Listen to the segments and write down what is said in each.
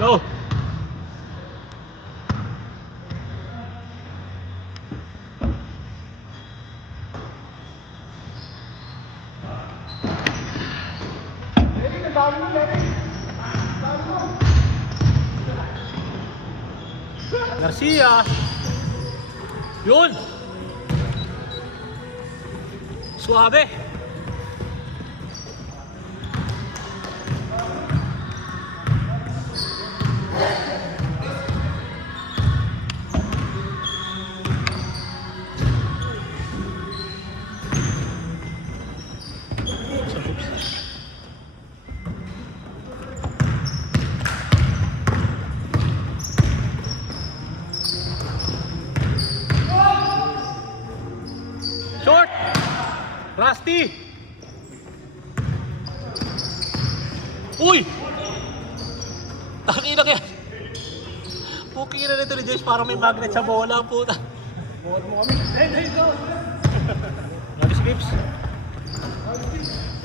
Go! Garcia! Yun! Suabe! Short! Rusty! Uy! Takina kaya! Puking na nito ni James, parang may magnet sa bola, puta. Buhat mo kami. Hey, go! Lagi si Pips.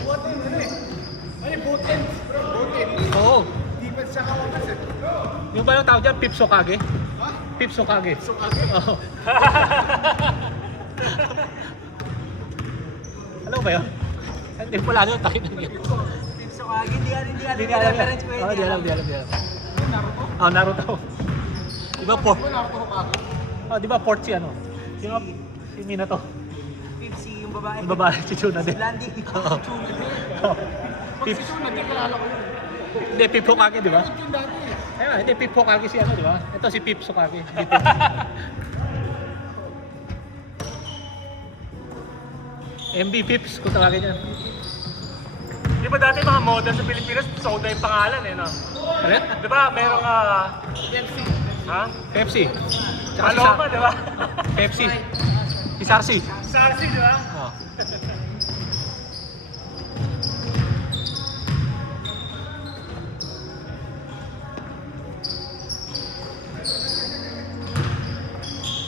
Buhat din, ano eh? Ano eh, both ends, bro. Both ends. Oo. Defense siya kawakas eh. Yung ba yung tawag dyan? Pips Okage? Ha? Pips Okage. So, kage? Oo. Alam mo ba yun? Hindi pala yun, takin na yun. Pips Okage, hindi Hindi alam yan. Oo, di alam. Naruto? Oh, Naruto. Di ba port? Ano Naruto Hokage? Oh, di ba port si ano? Sino? Si Minato. Pips, yung babae. Yung babae, si Chuna din. Blondie. Oo. Chuna din. Oh. Pag si Pips. Chun, hindi kalala ko yun. Hindi, Pips Okage, di ba? Yung dati eh. Ayun, hindi, Pips Okage si ano, di ba? Ito si Pips Okage. MB Pips, kung tawagin niya. Di ba dati mga model sa Pilipinas, soda yung pangalan eh, no? Ano? Di ba, merong, ha? Pepsi. Tsaka si Paloma, di ba? Pepsi. Si Sarsi. Sarsi, di ba? Oh.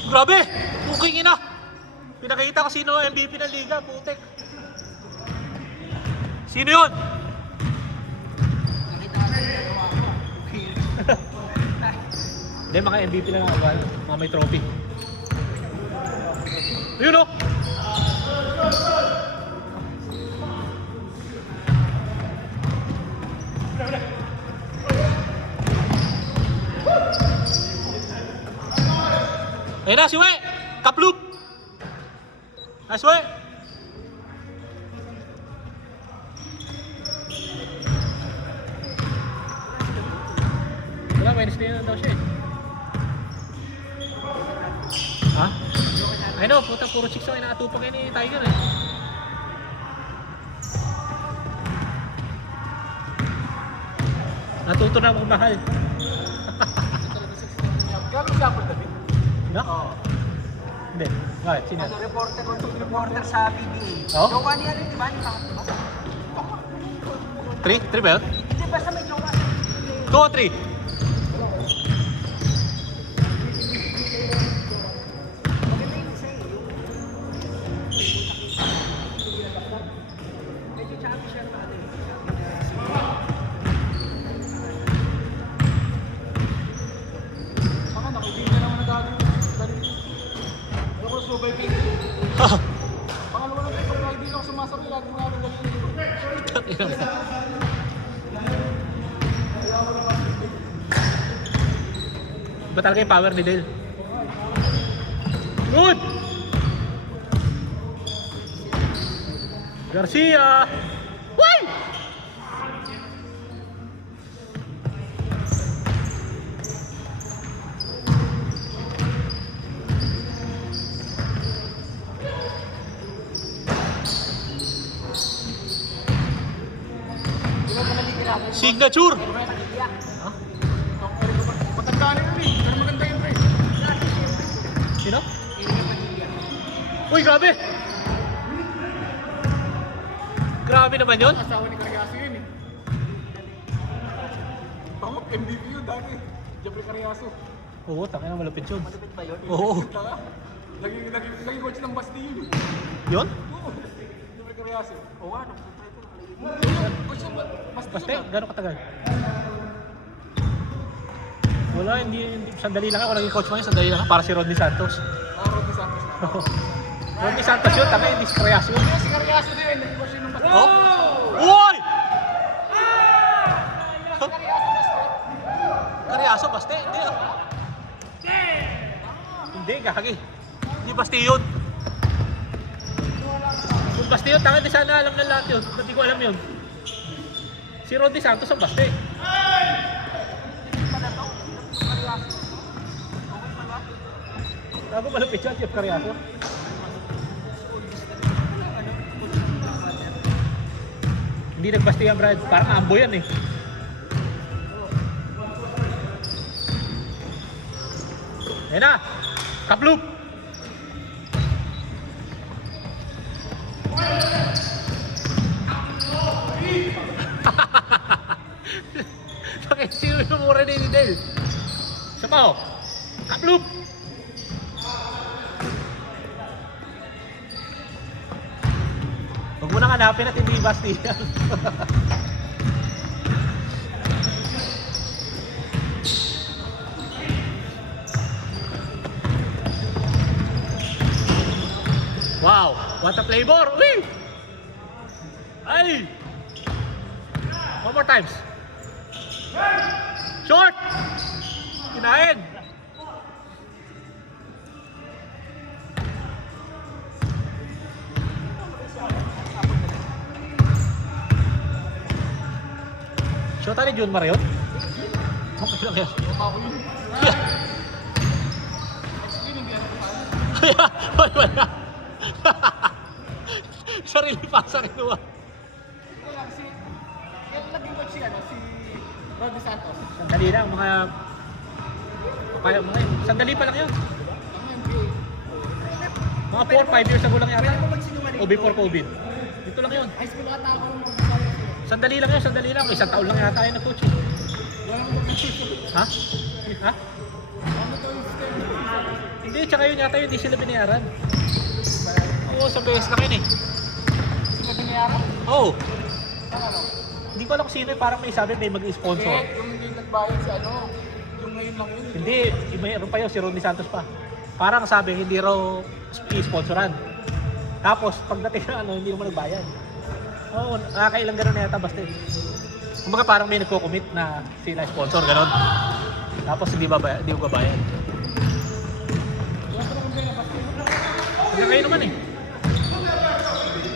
Grabe! Puking ina! Pinakita ko sino ang MVP ng liga, putek. Sino yun? Hindi, mga MVP na lang ako, mga may trophy. Yun o! Ayun na, si We! Kaploop! Nice, We! Wala, Wednesday na daw siya eh. Ha? I know, puta, puro chicks ang inaatupag kayo ni Tiger eh. Natuto na magmahal. Gano'n siya ako, David? No? Oo. Hindi. Bakit? Sino? Ano, reporter sa PBA. Oh? Jowa niya rin, di ba? Yung pangat, di ba? 3? 3 ba yun? Hindi, basta may jowa. 2 o 3? Maganda yung isa eh. Medyo chubby siya pa. Baka nakibigyan naman na dati. Ako subay pin. Pangalawa lang tayo, pag hindi ako sumasabi, lagi nga rin galing. Ba talaga yung power ni Dale? Good! Garcia! Why? Signature! Matanda na yun eh. Pero maganda yun pre. Sino? Uy, grabe! Grabe naman yun. Asawa ni Carriazo yun eh. Tama, MVP yun dati. Jeffrey Carriazo. Oo, tangina malupit yun. Malupit ba yun? Oo. Tama. Naging coach ng Basti yun eh. Yun? Oo. Jeffrey Carriazo. Oo, ano? Coach ng Basti Basta, yun ah. gano'ng katagal? Wala, hindi. Sandali lang ako. Naging coach mo yun, sandali lang ako. Para si Rodney Santos. Rodney Santos na. Rodney Santos yun, tanga hindi si Carriazo yun. Si Carriazo din, naging coach yun ng basket. Oh! Uy! Carriazo, baste? Hindi ah. Hindi, gagi. Hindi baste yun. Kung baste yun, tanga di sana alam ng lahat yun. Ba't di ko alam yun? Si Rodney Santos ang baste. Bago malupit yun, Jeff Carriazo. Hindi nagbaste yan, Brad. Parang ambo yan eh. Ayan na! Kaploop! Bakit sino yung mura ni Del? Isa pa oh! Kaploop! Huwag mo nang hanapin at hindi basti yan. Wow! What a flavor! Uy! Ay! One more times. Short! Kinain! Shota ni Jun Marion? Okay lang yan. Ako yun. Wala. Sarili pa sa kinuha. Kaya kasi, yung naging coach si Rodney Santos. Sandali lang, mga sandali pa lang yun. Ang NBA. Mga 4-5 years ago lang yata. O before COVID. Ito lang yun. High school ata ako nung Sandali lang yun, sandali lang. Isang taon lang yata yun na coach. walang mag-system. Ha? Ha? Ano to yung system? Hindi, tsaka yun yata yun, hindi sila binayaran. Oo, sa BS lang yun eh. Sino binayaran? Oo. Ano? Hindi ko alam kung sino eh, parang may sabi may mag-sponsor. Yung hindi nagbayad si ano, yung ngayon lang yun. Hindi, mayroon pa yun, si Rodney Santos pa. Parang sabi, hindi raw i-sponsoran. Tapos, pagdating na hindi naman nagbayad. Oo, nakakailang gano'n na yata basta eh. Kumbaga parang may nagko-commit na sila sponsor, gano'n. Tapos hindi ko babayad. Hanggang ngayon naman eh.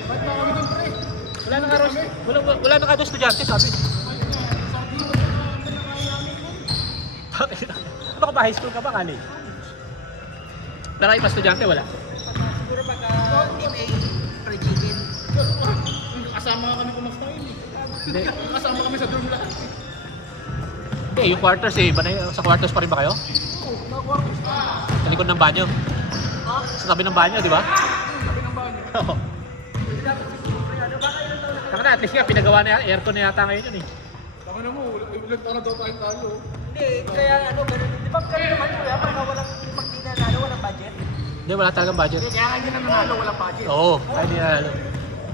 Ba't ba kami dun pre? Wala na nga ros, wala na nga doon estudyante, sabi. Ano ka ba, high school ka ba, college? Marami pa estudyante, wala. Siguro pagka team A, pre-chicken. Kasama nga kami kumasta yun eh. Hindi, Kasama kami sa dorm lahat. hindi, yung quarters eh, iba na yun. Sa quarters pa rin ba kayo? Oo, nag-workers na. Sa likod ng banyo. Sa tabi ng banyo, di ba? Sabi ng bahay. Oo. Saka na, at least nga, pinagawa na yan, aircon na yata ngayon yun eh. Tama na mo, ilang taon na daw tayong talo. Hindi, kaya ano, ganun. Di ba ganun naman kuya, pag di nanalo, walang budget? Hindi, wala talagang budget. Kaya nga hindi na nanalo, walang budget. Oo, kahit hindi na alam.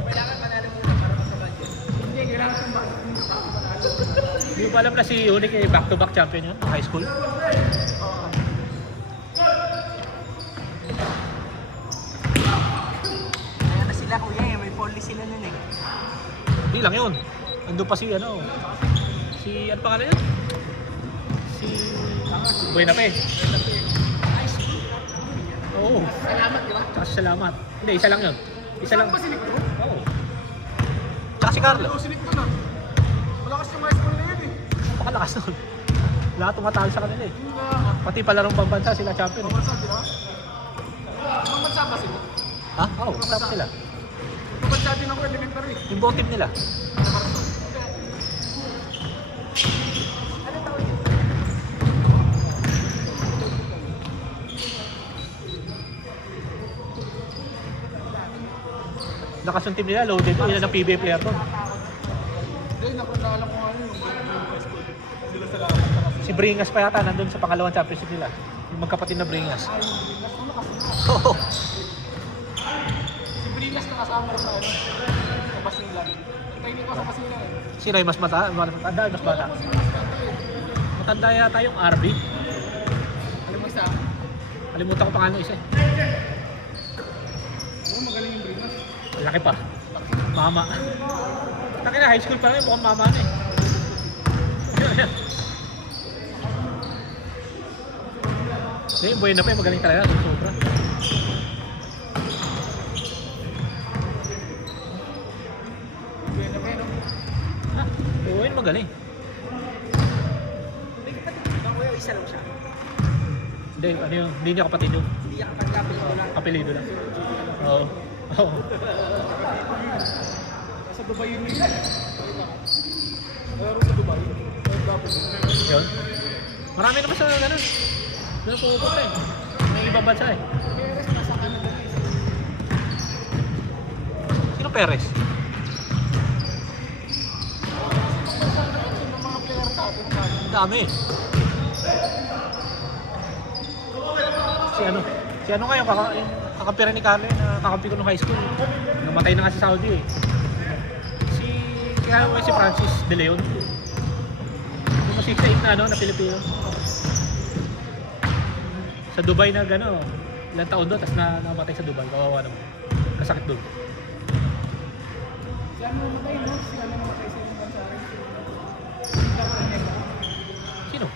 Kailangan manalo muna para magka-budget. Hindi, kailangan yung budget yung tao manalo. Hindi ko alam na si Unique eh, back-to-back champion yun, high school. Kaya na sila kuya, may policy sila nun eh. Hindi lang yun. Nandun pa si ano, ano pangalan yun? Si Buena Pe. Oo. Salamat, di ba? Tsaka si Salamat. Hindi, isa lang yun. Isa lang. Saan ba sinik to? Oo. Tsaka si Carlo. Oo, sinik to na. Malakas yung high school na yun eh. Pakalakas nun. Lahat tumatalo sa kanila eh. Yung na, Pati palarong pambansa sila champion eh. bansa, di ba? Ibang bansa ba sila? Ha? Oo, tama sila. Ibang bansa din ako, elementary. Yung buong team nila. Lakas yung team nila, loaded. Ilan ang PBA player to? Hindi, naalala ko nga yun, yung high school. Sila sa lahat. Si Bringas pa yata nandun sa pangalawang championship nila. Yung magkapatid na Bringas. Ay, yung Bringas, ano kasi? Oo. Si Bringas nakasama ko sa ano, sa Basilan. Training ko sa Basilan eh. Sino yung mas matanda, mas bata? Ako si Bringas eh. Matanda yata yung RB. Kalimutan ko pa ng isa eh. Oo, magaling yung Brinas. Laki pa. Mama. Taki na, high school pa rin. Mukhang mama na eh. Hindi, yung buhay na pa eh. Magaling talaga. Sobra. Buena, no? Ha? Buhay magaling. May kapatid ba kuya? Isa lang siya. Hindi, ano yun? Hindi niya kapatid yun. Hindi niya kapag-kapil ko lang. Kapilido lang. Oo. Oo. Sa Dubai yun yun. Meron sa Dubai. Yun. Marami naman sa ganun. Doon pupunta eh. May ibang bansa eh. Perez, nasa Canada. Sino Perez? Yung mga player natin. Ang dami eh. Si ano nga yung kakampira ni Carly na kakampi ko nung high school. Namatay na nga sa Saudi eh. Si Francis De Leon. Yung 6'8" na ano, na Pilipino. Sa Dubai na gano'n. Ilang taon doon, tapos namatay sa Dubai. Kawawa naman. Kasakit doon. Si ano namatay, no? Si ano namatay sa ibang bansa rin. Sino?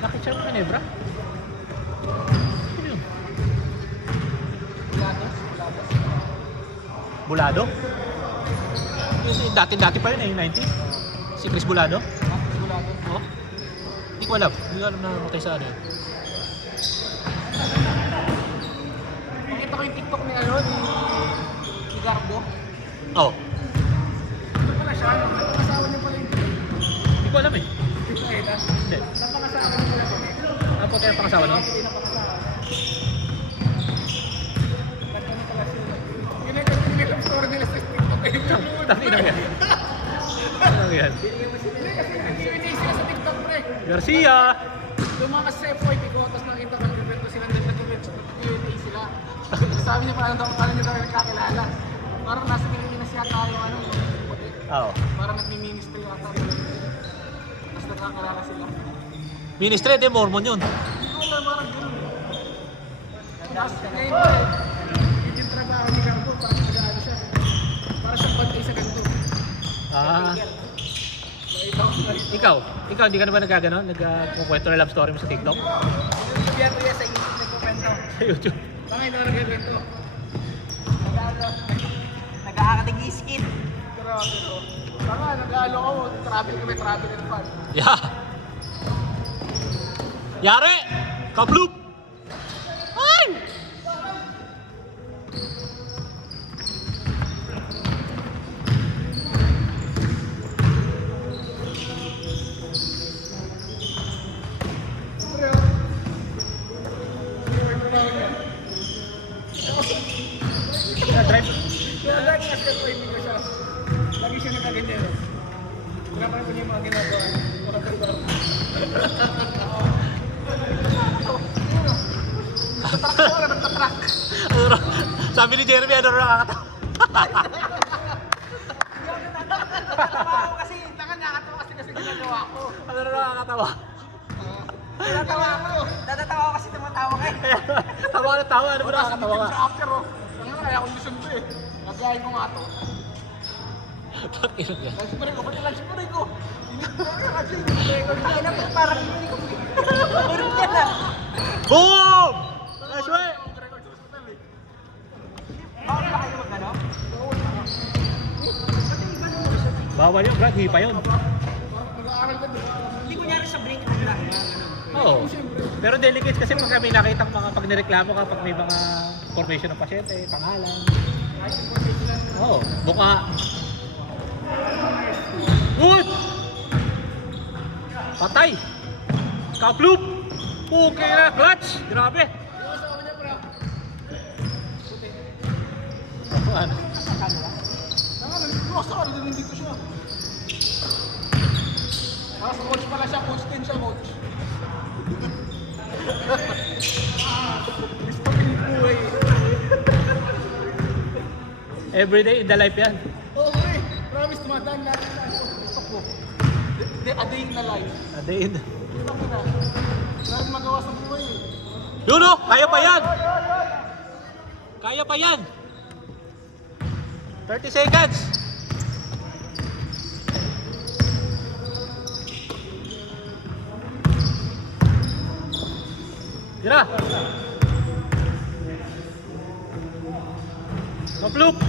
Nakit siya ng Ginebra? Sino yun? Bulado? Yung dati pa yun eh, yung 90s. Si Chris Bulado? Oo. Hindi ko alam. Hindi ko alam na namatay sa ano yun. Nakita ko yung TikTok ni ano, ni Garbo. Oo. Ito pala siya, napangasawa niya pala yung Hindi ko alam eh. Kita. Hindi. Napangasawa niya pala ito. Ano po tayo pangasawa no? Hindi napangasawa. Nagkano pala siya. Yun ang kasi nila story nila sa TikTok. Tangi na yan. Ano yan? Hindi kasi nag-Q&A sila sa TikTok, pre. Garcia! Lumakas sa FYP ko, tapos nakita ko nag-event ko sila, nag-event Q&A sila. Sabi niya paano niya daw nagkakilala. Parang nasa Pilipinas yata yung ano, yung puti. Oo. Parang nagmi-ministry yata. Tapos nagkakilala sila. Ministry, di Mormon yun. Hindi ko alam, parang gano'n. Tapos ngayon ko yung trabaho ni Garbo, parang nag-ano siya. Para siyang bantay sa ganito. Ah. Ikaw, hindi ka na ba nagkaganon? Nagkukwento na love story mo sa TikTok? Sabihan ko yan sa YouTube nagkukwento. Sa YouTube. Bakit ako nag-evento? Nag-aakatig-skin. Grabe ko. Tama, nag-aalo ako, travel and fun. Yeah. Yare! Kabloop! Ay! Drive. Kaya lagi kasi ako hindi ko siya. Lagi siya nakaganyan. Grabe ko niya yung mga ginagawa. Sabi ni Jeremy, ano na nakakatawa? Natatawa ko kasi, nakatawa kasi ginagawa ko. Ano na nakakatawa? Natatawa ko kasi tumatawa ka eh. Tawa na tawa, ano ba nakakatawa ka? Sa after oh. Ano nga, kaya kondisyon to eh. Nagayahin ko nga to. Takirang yan. Lunch ko, pati lunch break ko. Ang ina mo, parang hindi ko. Urong yan ah. Boom! Nice way! Bawal ba kayo mag-ano? Bawal yun, Brad. Hipa yun. Mag-aaral ka doon. Hindi kunyari sa break room lang. Oo. Pero delicate kasi pag kami nakita mga pag nireklamo ka, pag may mga information ng pasyente, pangalan. Oo. Buka. Good! Patay! Kaploop! Okay na, clutch! Grabe! Ano? Nasa din dito siya. Tapos coach pala siya, coach din siya, coach. Gusto ko yung buhay. Everyday in the life yan. Okay, promise tumataan lahat ng gusto ko. A day in the life. A day in. Wala rin magawa sa buhay eh. Yun o! Kaya pa yan! Kaya pa yan! 30 seconds! Tira! No fluke!